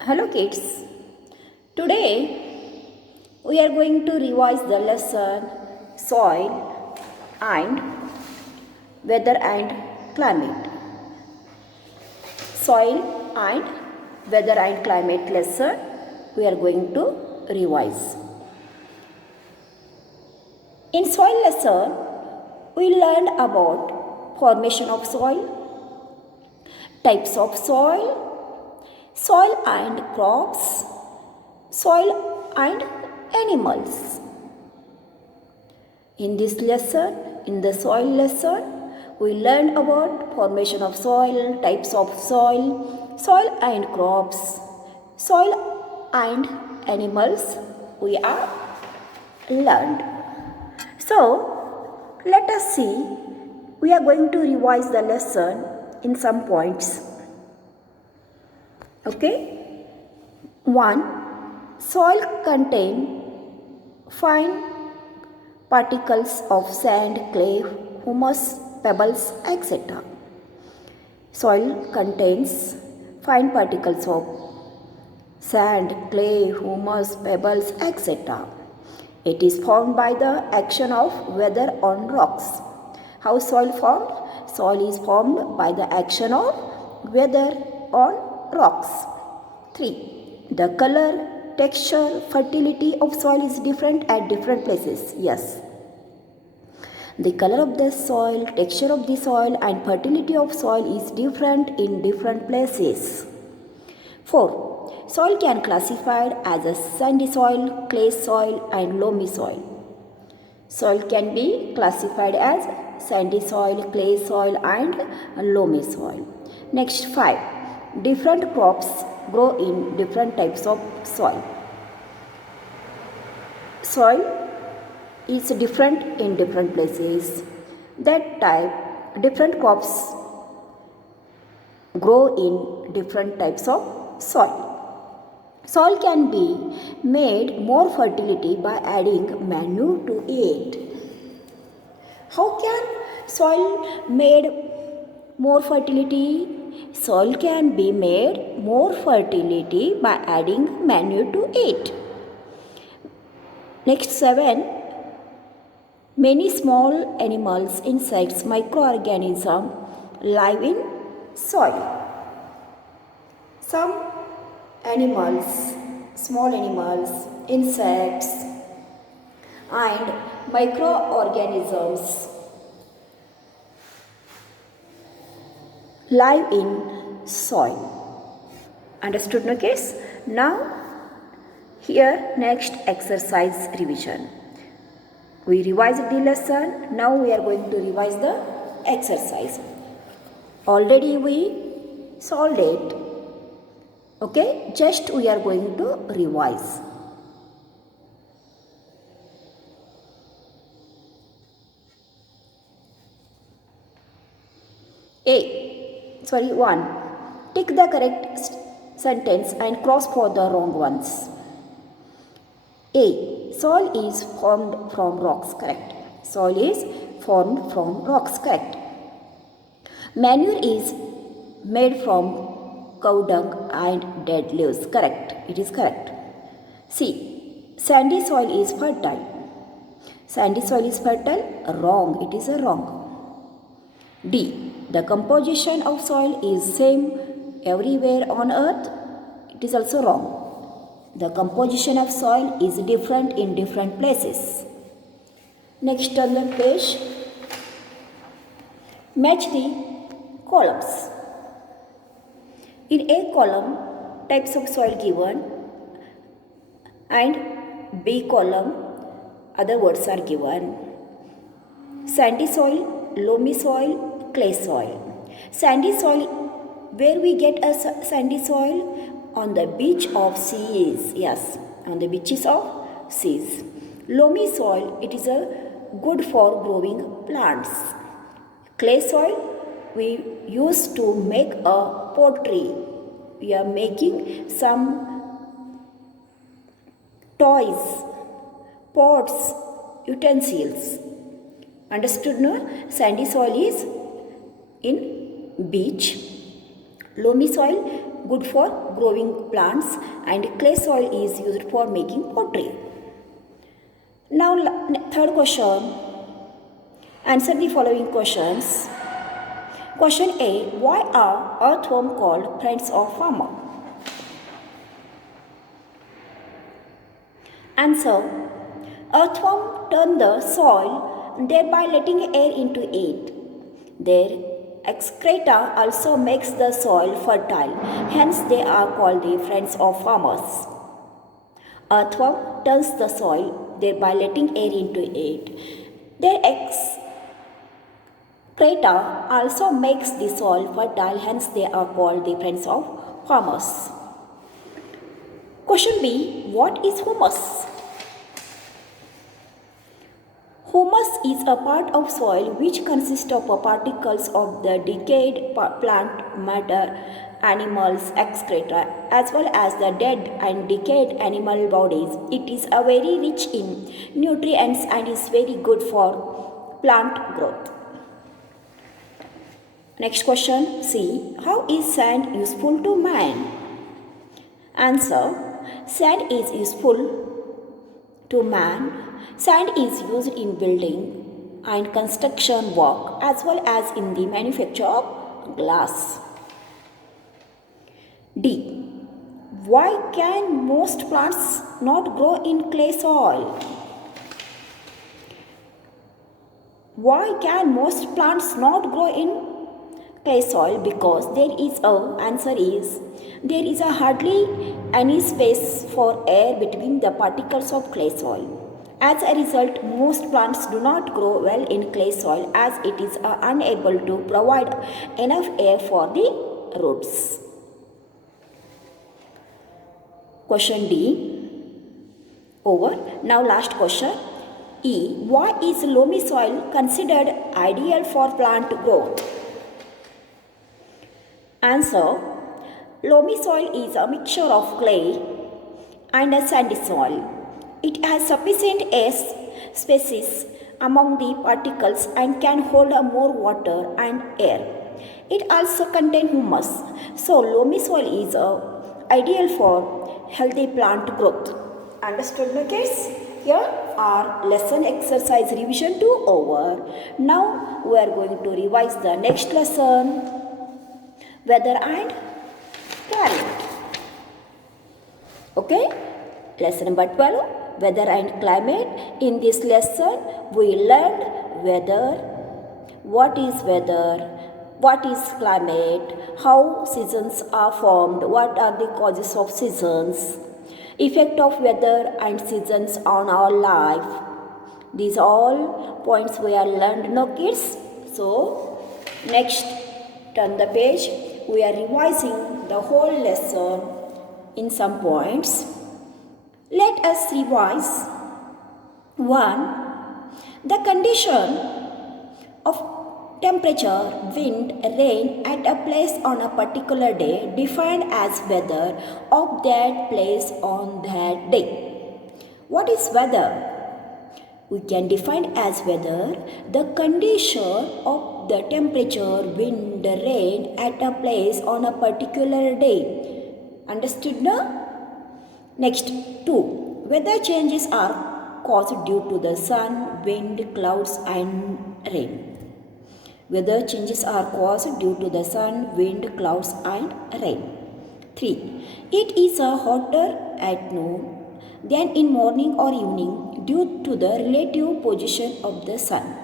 Hello kids. Today we are going to revise the lesson soil and weather and climate. Soil and weather and climate lesson we are going to revise. In soil lesson we learned about formation of soil, types of soil, soil and crops, soil and animals. In this lesson, in the soil lesson, we learned about formation of soil, types of soil, soil and crops, soil and animals we are learned. So, let us see, we are going to revise the lesson in some points. Okay? 1. Soil contain fine particles of sand, clay, humus, pebbles, etc. Soil contains fine particles of sand, clay, humus, pebbles, etc. It is formed by the action of weather on rocks. How soil formed? Soil is formed by the action of weather on rocks. 3. The color, texture, fertility of soil is different at different places. Yes. The color of the soil, texture of the soil and fertility of soil is different in different places. 4. Soil can be classified as a sandy soil, clay soil and loamy soil. Soil can be classified as sandy soil, clay soil and loamy soil. Next 5. Different crops grow in different types of soil. Soil is different in different places. That type, different crops grow in different types of soil. Soil can be made more fertility by adding manure to it. How can soil made more fertility? Soil can be made more fertility by adding manure to it. Next 7. Many small animals, insects, microorganisms live in soil. Some animals, small animals, insects and microorganisms live in soil. Understood, no case? Now, here next exercise revision. We revised the lesson, now we are going to revise the exercise. Already we solved it. Okay, just we are going to revise. A. 1. Tick the correct sentence and cross for the wrong ones. A. Soil is formed from rocks, correct. Soil is formed from rocks, correct. Manure is made from cow dung and dead leaves, correct. It is correct. C. Sandy soil is fertile. Sandy soil is fertile, wrong. It is a wrong. D. The composition of soil is same everywhere on earth. It is also wrong. The composition of soil is different in different places. Next on the page, match the columns. In A column, types of soil given and B column, other words are given. Sandy soil, loamy soil, clay soil. Sandy soil, where we get a sandy soil? On the beach of seas. Yes, on the beaches of seas. Loamy soil, it is a good for growing plants. Clay soil, we use to make a pottery. We are making some toys, pots, utensils. Understood, no? Sandy soil is in beach. Loamy soil, good for growing plants, and clay soil is used for making pottery. Now, third question. Answer the following questions. Question A. Why are earthworms called friends of farmer? Answer. Earthworms turn the soil, thereby letting air into it. Their excreta also makes the soil fertile, hence they are called the friends of farmers. Earthworm turns the soil, thereby letting air into it. Their excreta also makes the soil fertile, hence they are called the friends of farmers. Question B. What is humus? Humus is a part of soil which consists of particles of the decayed plant matter, animals' excreta, as well as the dead and decayed animal bodies. It is a very rich in nutrients and is very good for plant growth. Next question C. How is sand useful to man? Answer. Sand is useful to man. Sand is used in building and construction work as well as in the manufacture of glass. D. Why can most plants not grow in clay soil? Why can most plants not grow in clay soil? Because there is hardly any space for air between the particles of clay soil. As a result, most plants do not grow well in clay soil as it is unable to provide enough air for the roots. Question D over. Now last question. E. Why is loamy soil considered ideal for plant growth? Answer. Loamy soil is a mixture of clay and a sandy soil. It has sufficient air spaces among the particles and can hold more water and air. It also contains humus. So, loamy soil is ideal for healthy plant growth. Understood, my kids? Here are lesson exercise revision 2 over. Now, we are going to revise the next lesson, weather and climate. Okay? Lesson number 12. Weather and climate. In this lesson, we learned weather, what is climate, how seasons are formed, what are the causes of seasons, effect of weather and seasons on our life. These all points we are learned, no kids? So, next, turn the page. We are revising the whole lesson in some points. Let us revise. 1. The condition of temperature, wind, rain at a place on a particular day defined as weather of that place on that day. What is weather? We can define as weather the condition of the temperature, wind, rain at a place on a particular day. Understood now? Next, 2. Weather changes are caused due to the sun, wind, clouds and rain. Weather changes are caused due to the sun, wind, clouds and rain. 3. It is hotter at noon than in morning or evening due to the relative position of the sun.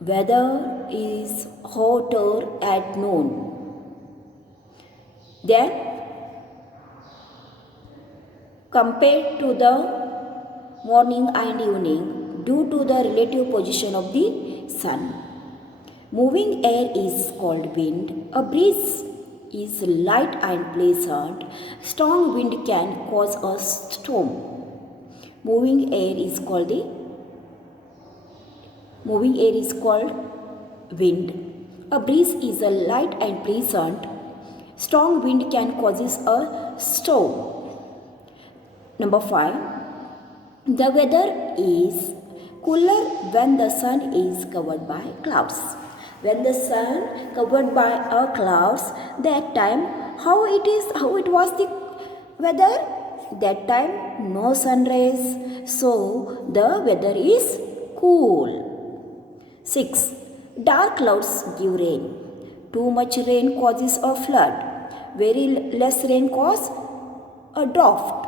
Weather is hotter at noon then compared to the morning and evening due to the relative position of the sun. Moving air is called wind. A breeze is light and pleasant. Strong wind can cause a storm. Moving air is called wind. A breeze is a light and pleasant. Strong wind can cause a storm. Number 5. The weather is cooler when the sun is covered by clouds. When the sun covered by a clouds, that time how it was the weather? That time no sun rays, so the weather is cool. 6. Dark clouds give rain. Too much rain causes a flood. Very less rain causes a drought.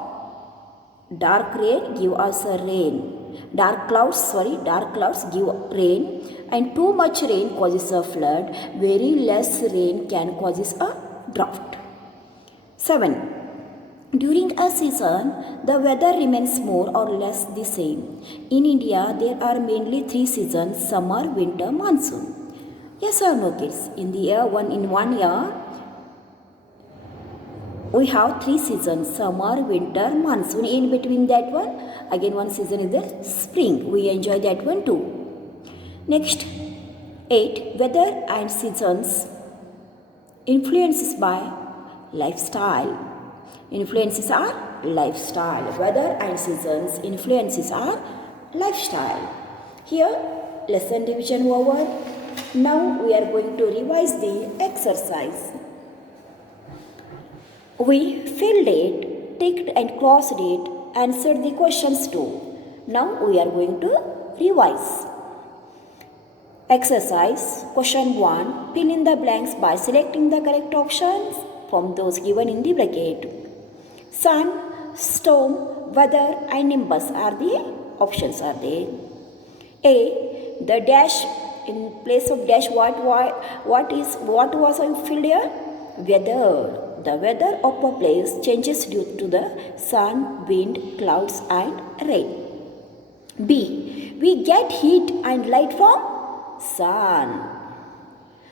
Dark give us a rain. Dark clouds give rain, and too much rain causes a flood. Very less rain can causes a drought. 7. During a season, the weather remains more or less the same. In India, there are mainly 3 seasons: summer, winter, monsoon. Yes or no, kids? In 1 year, we have 3 seasons: summer, winter, monsoon. In between that one, again one season is the spring. We enjoy that one too. Next, 8. Weather and seasons influences by lifestyle. Influences are lifestyle. Weather and seasons influences are lifestyle. Here, lesson division over. Now we are going to revise the exercise. We filled it, ticked and crossed it, answered the questions too. Now we are going to revise. Exercise question 1. Fill in the blanks by selecting the correct options from those given in the bracket. Sun, storm, weather and nimbus are the options are there. A. The dash in place of dash what was filled here? Weather. The weather of a place changes due to the sun, wind, clouds and rain. B. We get heat and light from sun.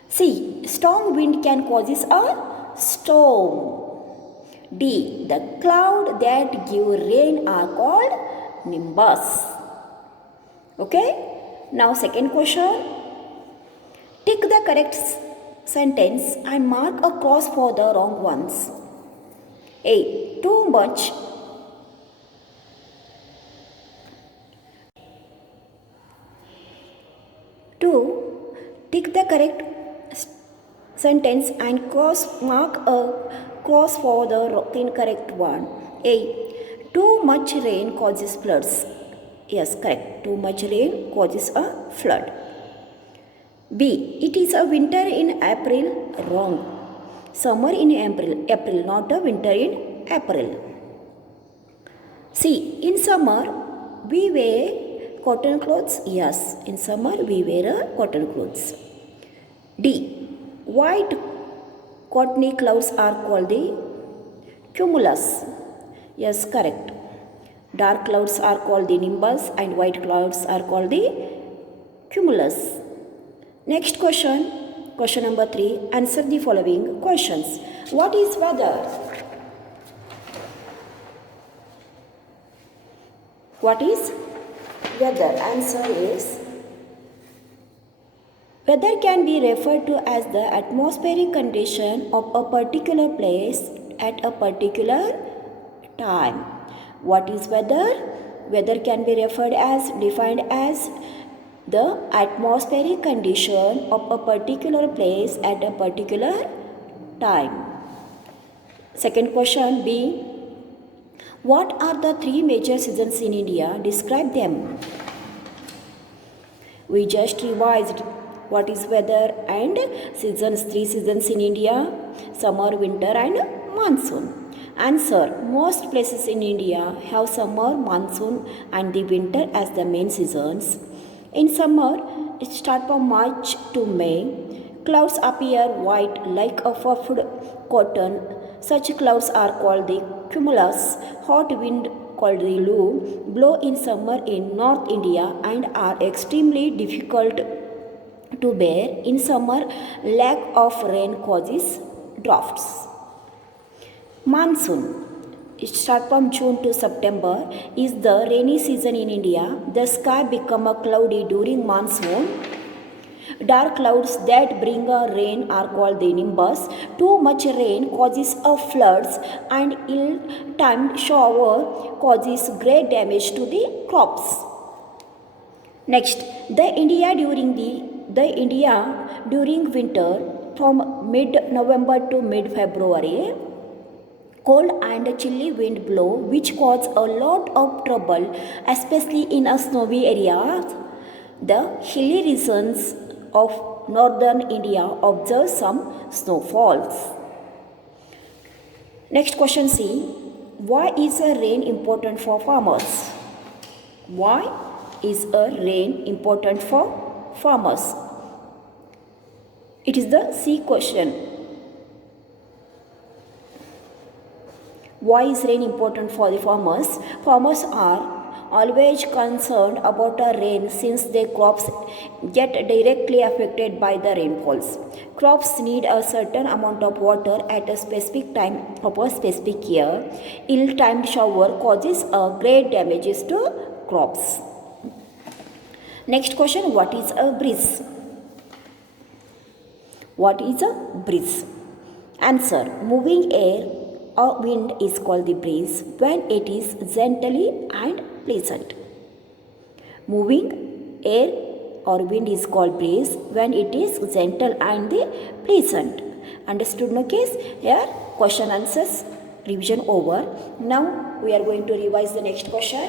C. Strong wind can causes a storm. D. The cloud that give rain are called nimbus. Okay. Now second question. Tick the correct sentence and mark a cross for the wrong ones. A. Too much. Two. Tick the correct sentence and mark a cross for the incorrect one. A. Too much rain causes floods. Yes, correct. Too much rain causes a flood. B. It is a winter in April. Wrong. Summer in April, not a winter in April. C. In summer, we wear cotton clothes. Yes, in summer we wear cotton clothes. D. White cottony clouds are called the cumulus. Yes, correct. Dark clouds are called the nimbus and white clouds are called the cumulus. Next question, question number 3. Answer the following questions. What is weather? What is weather? Answer is weather can be referred to as the atmospheric condition of a particular place at a particular time. What is weather? Weather can be defined as the atmospheric condition of a particular place at a particular time. Second question B. What are the 3 major seasons in India? Describe them. We just revised what is weather and seasons. 3 seasons in India: summer, winter and monsoon. Answer. Most places in India have summer, monsoon and the winter as the main seasons. In summer, it starts from March to May. Clouds appear white like a puffed cotton. Such clouds are called the cumulus. Hot wind called the loo blow in summer in North India and are extremely difficult to bear. In summer, lack of rain causes droughts. Monsoon. It starts from June to September, is the rainy season in India. The sky becomes cloudy during monsoon. Dark clouds that bring rain are called the nimbus. Too much rain causes floods and ill-timed shower causes great damage to the crops. Next, the India during The India during winter from mid-November to mid-February, cold and chilly wind blow which cause a lot of trouble especially in a snowy areas. The hilly regions of northern India observe some snowfalls. Next question C. Why is a rain important for farmers? Why is a rain important for farmers? It is the C question. Why is rain important for the farmers? Farmers are always concerned about a rain since their crops get directly affected by the rainfalls. Crops need a certain amount of water at a specific time of a specific year. Ill-timed shower causes great damages to crops. Next question, what is a breeze? What is a breeze? Answer, moving air or wind is called the breeze when it is gently and pleasant. Moving air or wind is called breeze when it is gentle and pleasant. Understood, no case? Here question answers revision over. Now we are going to revise the next question.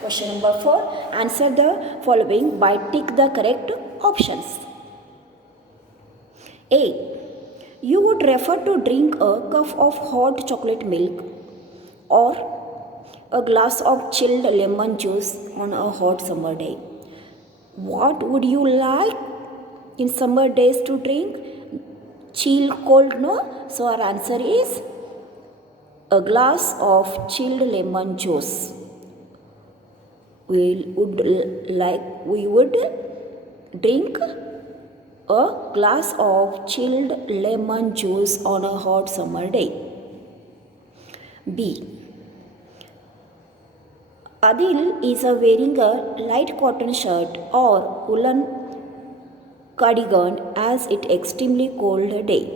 Question number 4. Answer the following by tick the correct options. A. You would prefer to drink a cup of hot chocolate milk or a glass of chilled lemon juice on a hot summer day. What would you like in summer days to drink? Chill, cold, no? So our answer is a glass of chilled lemon juice. We would drink a glass of chilled lemon juice on a hot summer day. B. Adil is wearing a light cotton shirt or woolen cardigan as it extremely cold day.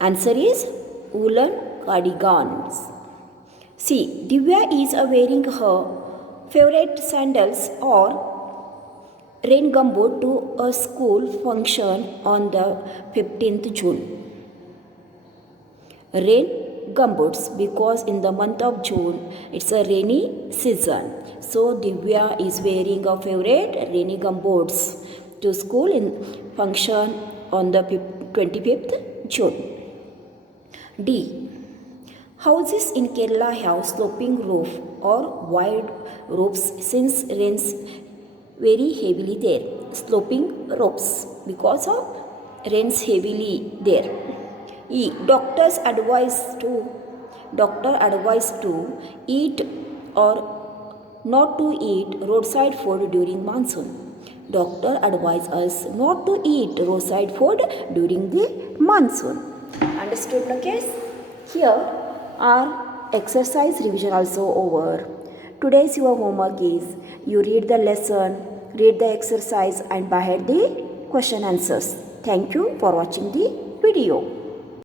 Answer is woolen cardigans. C. Divya is wearing her favorite sandals or rain gumboot to a school function on the 15th June. Rain gumboots because in the month of June it's a rainy season. So Divya is wearing a favorite rainy gumboots to school in function on the 25th June. D. Houses in Kerala have sloping roof or wide roofs since rains very heavily there. Sloping roofs because of rains heavily there. E. Doctor advised to eat or not to eat roadside food during monsoon. Doctor advised us not to eat roadside food during the monsoon. Understood, no case? Here our exercise revision also over. Today's your homework is you read the lesson, read the exercise and by head the question answers. Thank you for watching the video.